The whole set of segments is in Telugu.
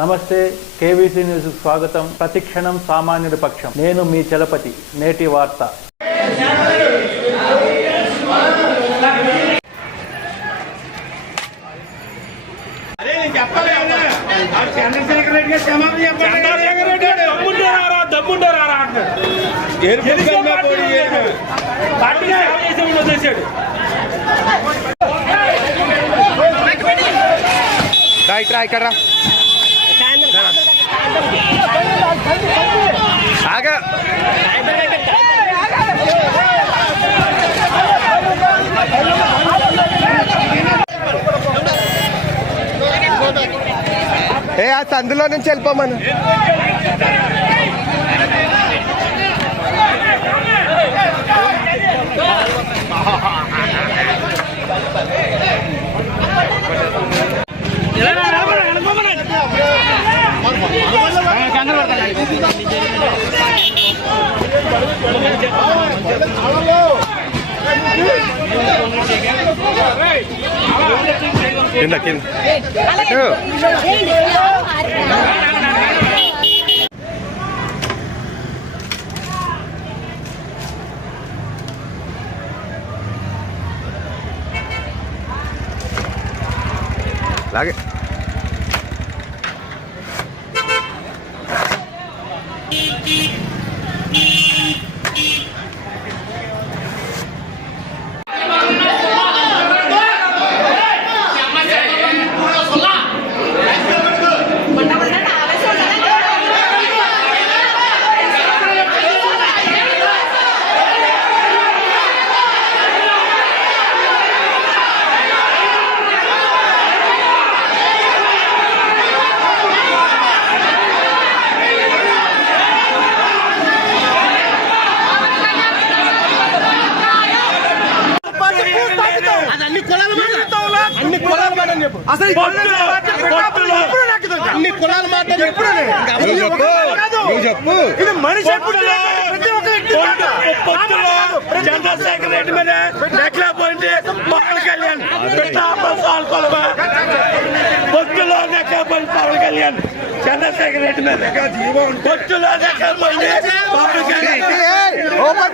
నమస్తే, కేవీసీ న్యూస్ స్వాగతం. ప్రతిక్షణం సామాన్యుడి పక్షం. నేను మీ చలపతి. నేటి వార్త. ఇక్కడ ఆగా ఆ సందులో నుంచి వెళ్ళిపోమను. లాగే అన్ని కులాల మాట చెప్పు. ఇది మనిషి చంద్రశేఖర్ రెడ్డి మీద నెక్కలేకపోయింది. పవన్ కళ్యాణ్ పొత్తులో నెక్కలేకపోయింది. పవన్ కళ్యాణ్ చంద్రశేఖర్ రెడ్డి మీద పొత్తులో నెక్కలేకపోయింది. పవన్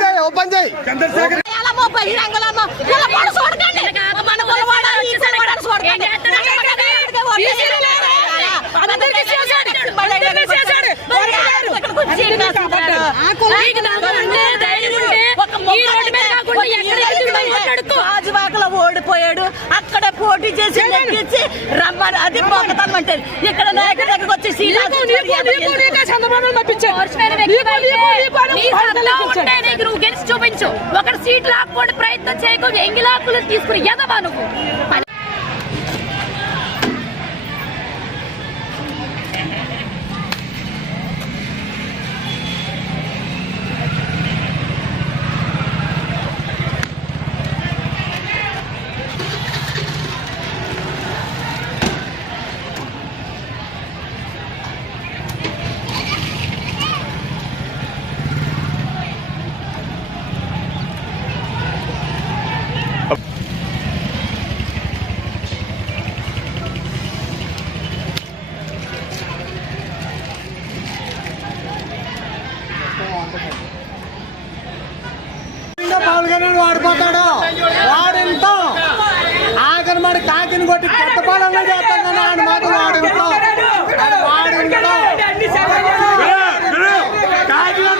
కళ్యాణ్ ఓపెన్ చేయి. చంద్రశేఖర్ గాజువాకలో ఓడిపోయాడు. అక్కడ పోటీ చేసి నెగ్గించి రమ్మని అది పోకతమ్మంటే ఇక్కడ నాయకుడి దగ్గరకు వచ్చి నువ్వు గెలిచి చూపించు. ఒకటి సీట్ లాక్కోండి ప్రయత్నం చేయకుండా ఎంగిలాకులు తీసుకుని ఎదవా నువ్వు. పవన్ కళ్యాణ్ వాడిపోతాడు. వాడింతో ఆఖరి మరి కాకిని కొట్టి కొత్తపాలన చేస్తాను ఆయన మాత్రం వాడింతో కాకినాడ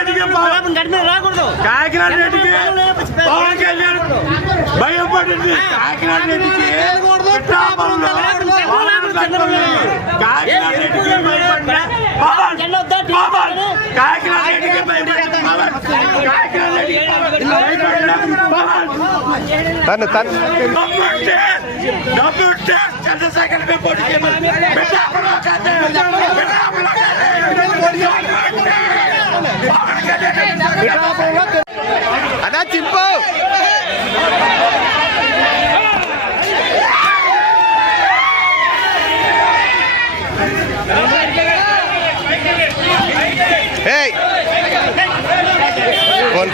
రెడ్డికి పవన్ కళ్యాణ్ భయపడింది. కాకినాడ రెడ్డికి కాకినాడ రెడ్డికి భయపడిన కాకినాడ రెడ్డికి భయపడిన కాకినాడ రెడ్డికి డబ్బుంటే చంద్రశేఖర్ పోటీ అదా చింపు. ఫోన్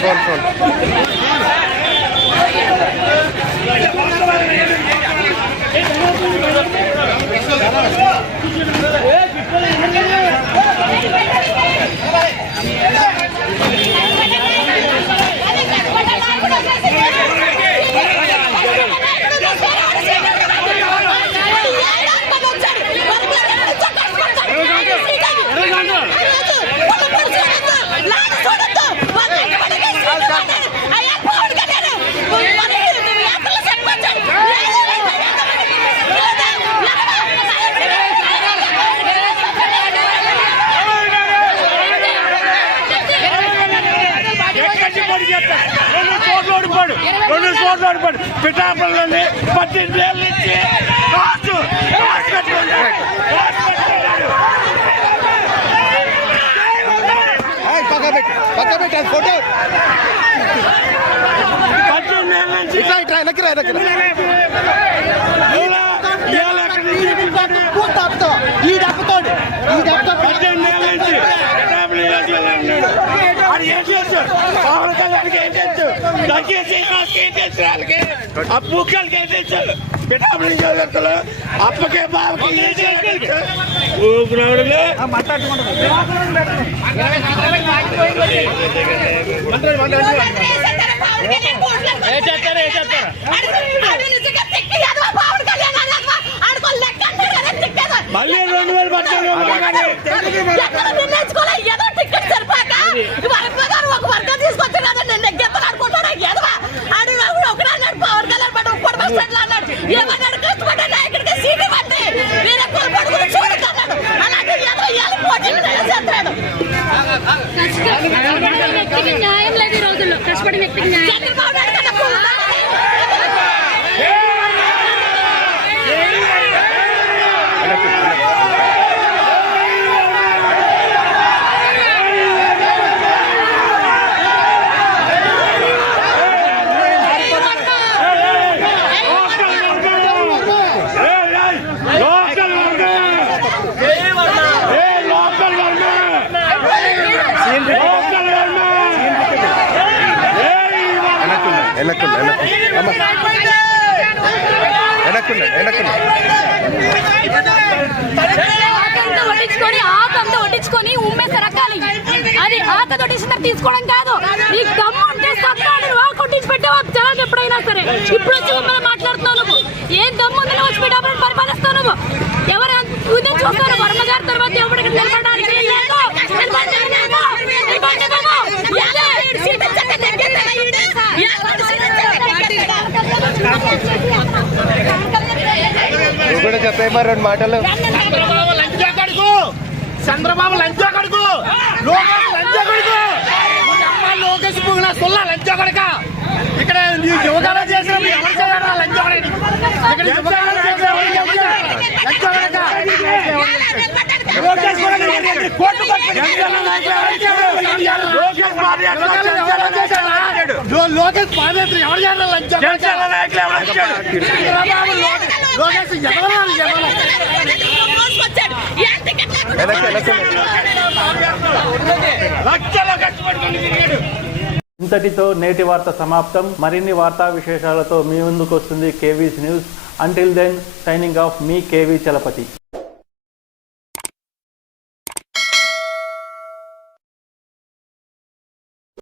పిఠాపురంలోని 18 ఏళ్ళ నుంచి కాసు పెట్టుకుంటాడు. పక్క పెట్టి ఫోటో 18 ఏళ్ళ నుంచి ఈ దెబ్బతోడు 18 ఏళ్ళ నుంచి అది ఏం చేస్తాడు? పవన్ కళ్యాణ్కి ఏం చేస్తాడు? దక్కే శ్రీనివాస్కి ఏం చేస్తాడు? వాళ్ళకి ఆ బుక్కలకి ఏం చేస్తాడు? పిఠాపురం నియోజకవర్గంలో అప్పకే బాబుకి ఏం చేస్తాడు? ఊపిరాడులే మళ్ళీ 2018 ఏదో టికెట్ సరిపోక ఒక వర్గం తీసుకొచ్చి నేను నెగ్గెత్తలు అనుకుంటాను ఎదవా ఆడు ఒకడు అన్నాడు పవన్ కళ్యాణ్ పట్టు ఉప్పటి బస్ స్టాండ్ లో అన్నాడు ఏమన్నాడు కష్టపడ్డా నాయకుడికి సీటు పట్టి వేరే కొనుగోడు చూడకన్నాడు అలాగే ఎదవ ఇవాళ పోటీ చేస్తాడు. వ్యక్తికి న్యాయం లేదు ఈ రోజుల్లో. కష్టపడిన వ్యక్తికి న్యాయం. చంద్రబాబు నాయుడు కన్నా పువ్వులా? ఆకంతా వడ్డించుకొని ఉమ్మేసే రకాలి. అది ఆక తొట్టించిన తీసుకోవడం కాదు. ఈ దమ్ము ఉంటే సత్తాడు కొట్టించి పెట్టావా జనాలు ఎప్పుడైనా సరే. ఇప్పుడు వచ్చి మిమ్మల్ని మాట్లాడుతున్నావు నువ్వు. ఏం దమ్ము ఉంది నువ్వు వచ్చి పెట్టావు పరిపాలిస్తావు నువ్వు. ఎవరు చూస్తారు వర్మ గారి తర్వాత ఎవరికి నిలబడడానికి చెప్పే మరి 2 మాటలు. చంద్రబాబు లంచా కడుకు, లోకేష్ లంచా కడుకు, లోకేష్ పువ్వుల సొల్ల లంచా కడక. ఇక్కడ యువగాన చేసిన ఎవరు చేయాలి లంచా కడక? ఇక్కడ యువగాన చేసిన లంచా కడక. లోకేష్ లోకేష్ పాదయాత్ర ఎవరు చేయాలి లంచా కడక? లోకేష్ ఇంతటితో నేటి వార్త సమాప్తం. మరిన్ని వార్తా విశేషాలతో మీ ముందుకు వస్తుంది KV's news. Until then signing off మీ కేవీ చలపతి.